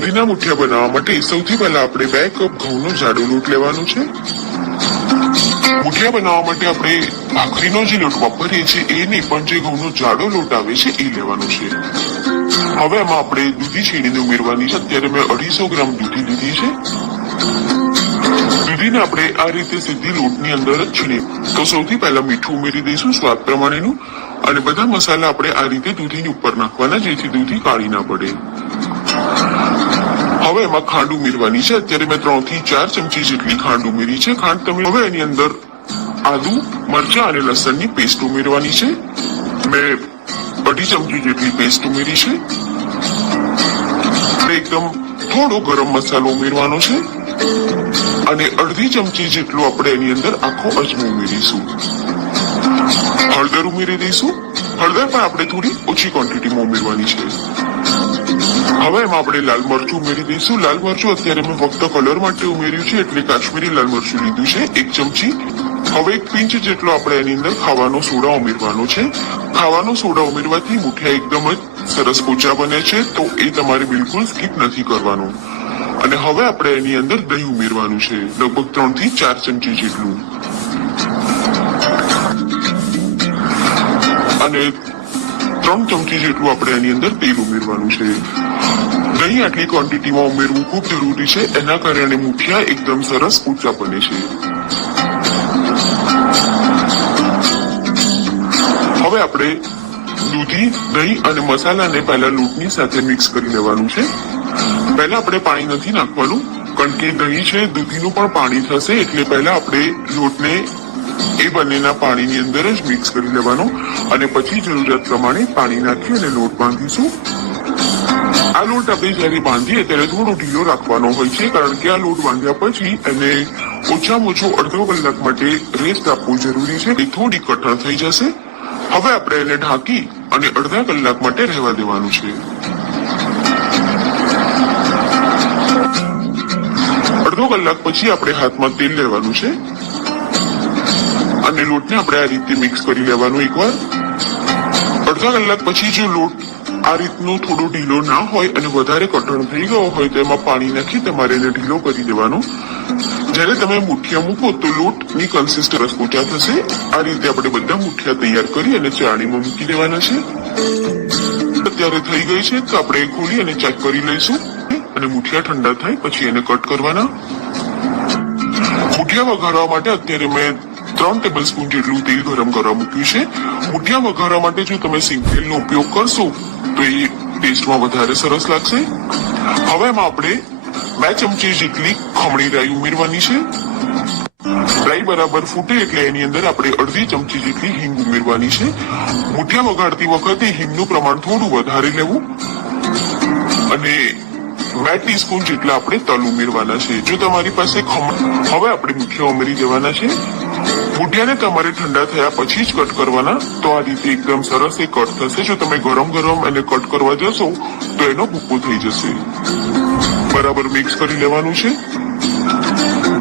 દૂધીના મુઠિયા બનાવવા માટે સૌથી પહેલા આપણે 2 કપ ઘઉંનો જાડો લોટ લેવાનો છે। મુઠિયા બનાવવા માટે આપણે ભાખરીનો જે લોટ વાપરીએ છીએ એ નહીં, પણ જે ઘઉંનો જાડો લોટ આવે છે એ લેવાનો છે। હવે એમાં આપણે દૂધી છીણીને ઉમેરવાની છે। અત્યારે મેં 250 ગ્રામ દૂધી લીધી છે। દૂધીને આપણે આ રીતે સીધી લોટની અંદર જ છીણી। તો સૌથી પહેલા મીઠું ઉમેરી દઈશું સ્વાદ પ્રમાણેનું, અને બધા મસાલા આપણે આ રીતે દૂધીની ઉપર નાખવાના, જેથી દૂધી કાળી ના પડે। હવે એમાં ખાંડ ઉમેરવાની છે। અત્યારે મેં 3 થી 4 ચમચી જેટલી ખાંડ ઉમેરી છે। ખાંડ તમે હવે એની અંદર આદુ, મરચાં અને લસણની પેસ્ટ ઉમેરવાની છે। મેં 2.5 ચમચી જેટલી પેસ્ટ ઉમેરી છે। એકદમ થોડો ગરમ મસાલો ઉમેરવાનો છે, અને 1/2 ચમચી જેટલું આપણે એની અંદર આખો અજમો ઉમેરીશું। હળદર ઉમેરી દઈશું। હળદર પણ આપણે થોડી ઓછી ક્વોન્ટિટીમાં ઉમેરવાની છે। હવે એમાં આપણે લાલ મરચું ઉમેરી દઈશું। લાલ મરચું અત્યારે મેં ફક્ત કલર માટે ઉમેર્યું છે, એટલે કાશ્મીરી લાલ મરચું લીધું છે 1 ચમચી। હવે 1 પિંચ જેટલો આપણે એની અંદર ખાવાનો સોડા ઉમેરવાનો છે। ખાવાનો સોડા ઉમેરવાથી મુઠિયા એકદમ જ સરસ પોચા બને છે, તો એ તમારે બિલકુલ સ્કીપ નથી કરવાનું। અને હવે આપણે એની અંદર દહીં ઉમેરવાનું છે, લગભગ 3 થી 4 ચમચી જેટલું, અને 3 ચમચી જેટલું આપણે એની અંદર તેલ ઉમેરવાનું છે। દહીં આટલી ક્વોન્ટિટીમાં ઉમેરવું ખૂબ જરૂરી છે, એના કારણે મુઠિયા એકદમ સરસ પોચા બને છે। હવે આપણે દૂધી, દહીં અને મસાલાને પહેલા લોટની સાથે મિક્સ કરી લેવાનું છે। પહેલા આપણે પાણી નથી નાખવાનું, કારણ કે દહીં છે, દૂધીનું પણ પાણી થશે, એટલે પહેલા આપણે લોટને એ બંનેના પાણીની અંદર જ મિક્સ કરી લેવાનો, અને પછી જરૂરિયાત પ્રમાણે પાણી નાખી અને લોટ બાંધીશું। આ લોટ આપણે જયારે બાંધીએ ત્યારે થોડો ઢીલો રાખવાનો હોય છે, કારણ કે આ લોટ બાંધ્યા પછી એને ઓછામાં ઓછો અડધો કલાક માટે રેસ્ટ આપવું જરૂરી છે, એ થોડી કઠણ થઈ જશે। હવે આપણે એને ઢાંકી અને અડધા કલાક માટે રહેવા દેવાનું છે। અડધો કલાક પછી આપણે હાથમાં તેલ લેવાનું છે, અને લોટને આપણે આ રીતે મિક્સ કરી લેવાનું એકવાર। અડધા કલાક પછી જો લોટ આ રીતનો થોડો ઢીલો ના હોય અને વધારે કઠણ થઈ ગયો હોય તો એમાં પાણી નાખી તમારે એને ઢીલો કરી દેવાનો। જ્યારે તમે મુઠિયા મૂકો તો લોટની કન્સિસ્ટન્સી પોચા થશે। આ રીતે આપણે બધા મુઠિયા તૈયાર કરી અને ચાળણીમાં મૂકી દેવાના છે। અત્યારે થઈ ગઈ છે, તો આપણે ખોલી અને ચેક કરી લઈશું, અને મુઠિયા ઠંડા થાય પછી એને કટ કરવાના। મુઠિયા વઘારવા માટે અત્યારે મેં 3 ટેબલસ્પૂન જેટલું તેલ ગરમ કરવા મૂક્યું છે। મુઠિયા વઘારવા માટે જો તમે સિંગ તેલનો ઉપયોગ કરશો તો એ ટેસ્ટમાં વધારે સરસ લાગશે। હવે એમાં આપણે 2 ચમચી જેટલી ખમણી રાઈ ઉમેરવાની છે। રાઈ બરાબર ફૂટે એટલે એની અંદર આપણે 1/2 ચમચી જેટલી હિંગ ઉમેરવાની છે। મુઠિયા વઘારતી વખતે હિંગનું પ્રમાણ થોડું વધારે લેવું, અને 2 ટીસ્પૂન જેટલા આપણે તલ ઉમેરવાના છે। જો તમારી પાસે હવે આપણે મુઠિયા ઉમેરી દેવાના છે। મુઠિયાને તમારે ઠંડા થયા પછી જ કટ કરવાના, તો આ રીતે એકદમ સરસ એ કટ થશે। જો તમે ગરમ ગરમ એને કટ કરવા જશો તો એનો ભૂકો થઈ જશે। બરાબર મિક્સ કરી લેવાનું છે।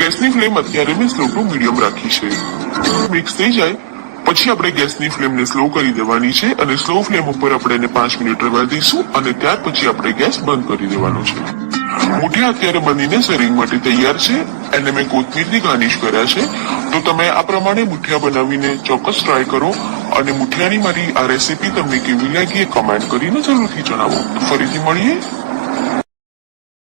ગેસની ફ્લેમ અત્યારે મેં સ્લો ટુ મીડિયમ રાખી છે। મિક્સ થઈ જાય પછી આપણે ગેસની ફ્લેમને સ્લો કરી દેવાની છે, અને સ્લો ફ્લેમ ઉપર આપણે એને 5 મિનિટ રહેવા દઈશું, અને ત્યાર પછી આપણે ગેસ બંધ કરી દેવાનો છે। મુઠિયા અત્યારે બનીને સર્વિંગ માટે તૈયાર છે। એને મેં કોથમીરથી ગાર્નિશ કર્યા છે। તો તમે આ પ્રમાણે મુઠિયા બનાવીને ચોક્કસ ટ્રાય કરો, અને મુઠિયાની મારી આ રેસીપી તમને કેવી લાગી એ કમેન્ટ કરીને જરૂરથી જણાવો। ફરીથી મળીએ।